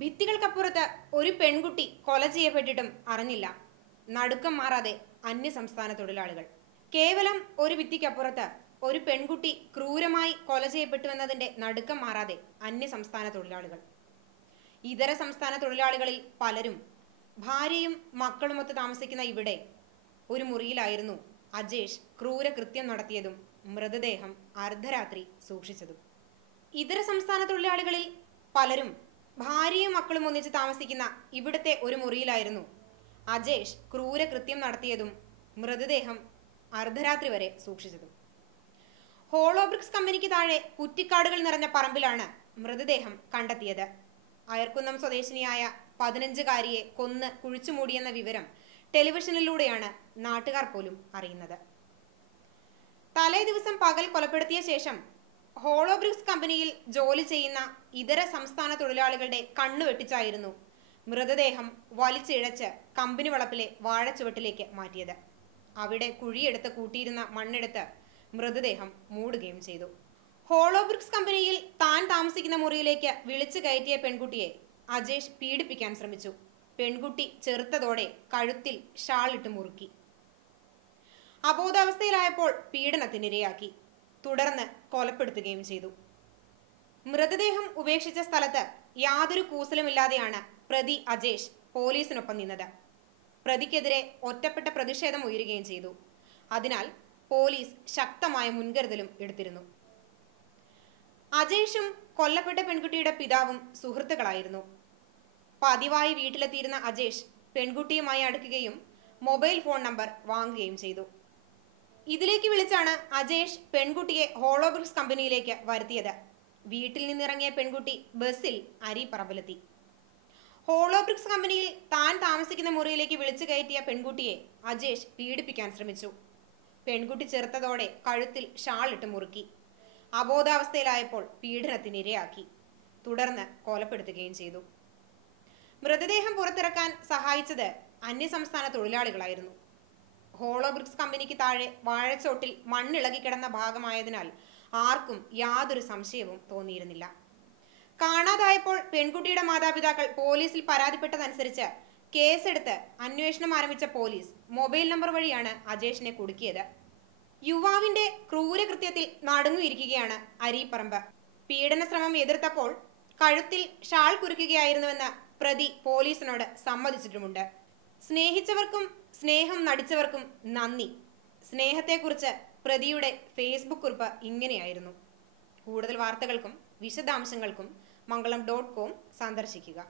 ഭിത്തികൾക്കപ്പുറത്ത് ഒരു പെൺകുട്ടി കൊല ചെയ്യപ്പെട്ടിട്ടും അറിഞ്ഞില്ല. നടുക്കം മാറാതെ അന്യസംസ്ഥാന തൊഴിലാളികൾ. കേവലം ഒരു ഭിത്തിക്കപ്പുറത്ത് ഒരു പെൺകുട്ടി ക്രൂരമായി കൊല ചെയ്യപ്പെട്ടുവെന്നതിന്റെ നടുക്കം മാറാതെ അന്യസംസ്ഥാന തൊഴിലാളികൾ. ഇതര സംസ്ഥാന തൊഴിലാളികളിൽ പലരും ഭാര്യയും മക്കളുമൊത്ത് താമസിക്കുന്ന ഇവിടെ ഒരു മുറിയിലായിരുന്നു അജേഷ് ക്രൂരകൃത്യം നടത്തിയതും മൃതദേഹം അർദ്ധരാത്രി സൂക്ഷിച്ചതും. ഇതര സംസ്ഥാന തൊഴിലാളികളിൽ പലരും ഭാര്യയും മക്കളും ഒന്നിച്ച് താമസിക്കുന്ന ഇവിടുത്തെ ഒരു മുറിയിലായിരുന്നു. അജേഷ് ക്രൂരകൃത്യം നടത്തിയതും മൃതദേഹം അർദ്ധരാത്രി വരെ സൂക്ഷിച്ചതും. ഹോളോബ്രിക്സ് കമ്പനിക്ക് താഴെ കുറ്റിക്കാടുകൾ നിറഞ്ഞ പറമ്പിലാണ് മൃതദേഹം കണ്ടെത്തിയത്. അയർക്കുന്നം സ്വദേശിനിയായ പതിനഞ്ചുകാരിയെ കൊന്ന് കുഴിച്ചുമൂടിയെന്ന വിവരം ടെലിവിഷനിലൂടെയാണ് നാട്ടുകാർ പോലും അറിയുന്നത്. തലേ ദിവസം പകൽ കൊലപ്പെടുത്തിയ ശേഷം ഹോളോബ്രിക്സ് കമ്പനിയിൽ ജോലി ചെയ്യുന്ന ഇതര സംസ്ഥാന തൊഴിലാളികളുടെ കണ്ണു വെട്ടിച്ചായിരുന്നു മൃതദേഹം വലിച്ചിഴച്ച് കമ്പനി വളപ്പിലെ വാഴച്ചുവട്ടിലേക്ക് മാറ്റിയത്. അവിടെ കുഴിയെടുത്ത് കൂട്ടിയിരുന്ന മണ്ണെടുത്ത് മൃതദേഹം മൂടുകയും ചെയ്തു. ഹോളോബ്രിക്സ് കമ്പനിയിൽ താൻ താമസിക്കുന്ന മുറിയിലേക്ക് വിളിച്ചു കയറ്റിയ പെൺകുട്ടിയെ അജേഷ് പീഡിപ്പിക്കാൻ ശ്രമിച്ചു. പെൺകുട്ടി ചെറുത്തതോടെ കഴുത്തിൽ ഷാളിട്ട് മുറുക്കി. അബോധാവസ്ഥയിലായപ്പോൾ പീഡനത്തിനിരയാക്കി. തുടർന്ന് കൊലപ്പെടുത്തുകയും ചെയ്തു. മൃതദേഹം ഉപേക്ഷിച്ച സ്ഥലത്ത് യാതൊരു കൂസലുമില്ലാതെയാണ് പ്രതി അജേഷ് പോലീസിനൊപ്പം നിന്നത്. പ്രതിക്കെതിരെ ഒറ്റപ്പെട്ട പ്രതിഷേധം ഉയരുകയും ചെയ്തു. അതിനാൽ പോലീസ് ശക്തമായ മുൻകരുതലും എടുത്തിരുന്നു. അജേഷും കൊല്ലപ്പെട്ട പെൺകുട്ടിയുടെ പിതാവും സുഹൃത്തുക്കളായിരുന്നു. പതിവായി വീട്ടിലെത്തിയിരുന്ന അജേഷ് പെൺകുട്ടിയുമായി അടുക്കുകയും മൊബൈൽ ഫോൺ നമ്പർ വാങ്ങുകയും ചെയ്തു. ഇതിലേക്ക് വിളിച്ചാണ് അജേഷ് പെൺകുട്ടിയെ ഹോളോബ്രിക്സ് കമ്പനിയിലേക്ക് വരുത്തിയത്. വീട്ടിൽ നിന്നിറങ്ങിയ പെൺകുട്ടി ബസ്സിൽ അരി പറമ്പിലെത്തി ഹോളോബ്രിക്സ് കമ്പനിയിൽ താൻ താമസിക്കുന്ന മുറിയിലേക്ക് വിളിച്ചു കയറ്റിയ പെൺകുട്ടിയെ അജേഷ് പീഡിപ്പിക്കാൻ ശ്രമിച്ചു. പെൺകുട്ടി ചെറുത്തതോടെ കഴുത്തിൽ ഷാളിട്ട് മുറുക്കി. അബോധാവസ്ഥയിലായപ്പോൾ പീഡനത്തിനിരയാക്കി തുടർന്ന് കൊലപ്പെടുത്തുകയും ചെയ്തു. മൃതദേഹം പുറത്തിറക്കാൻ സഹായിച്ചത് അന്യസംസ്ഥാന തൊഴിലാളികളായിരുന്നു. ഹോളോബ്രിക്സ് കമ്പനിക്ക് താഴെ വാഴച്ചോട്ടിൽ മണ്ണിളകി കിടന്ന ഭാഗമായതിനാൽ ആർക്കും യാതൊരു സംശയവും തോന്നിയിരുന്നില്ല. കാണാതായപ്പോൾ പെൺകുട്ടിയുടെ മാതാപിതാക്കൾ പോലീസിൽ പരാതിപ്പെട്ടതനുസരിച്ച് കേസെടുത്ത് അന്വേഷണം ആരംഭിച്ച പോലീസ് മൊബൈൽ നമ്പർ വഴിയാണ് അജേഷിനെ കുടുക്കിയത്. യുവാവിന്റെ ക്രൂരകൃത്യത്തിൽ നടുങ്ങിയിരിക്കുകയാണ് അരീപ്പറമ്പ്. പീഡനശ്രമം എതിർത്തപ്പോൾ കഴുത്തിൽ ഷാൾ കുരുക്കുകയായിരുന്നുവെന്ന് പ്രതി പോലീസിനോട് സമ്മതിച്ചിട്ടുമുണ്ട്. സ്നേഹിച്ചവർക്കും സ്നേഹം നടിച്ചവർക്കും നന്ദി. സ്നേഹത്തെക്കുറിച്ച് പ്രതിയുടെ ഫേസ്ബുക്ക് കുറിപ്പ് ഇങ്ങനെയായിരുന്നു. കൂടുതൽ വാർത്തകൾക്കും വിശദാംശങ്ങൾക്കും മംഗളം ഡോട്ട് കോം സന്ദർശിക്കുക.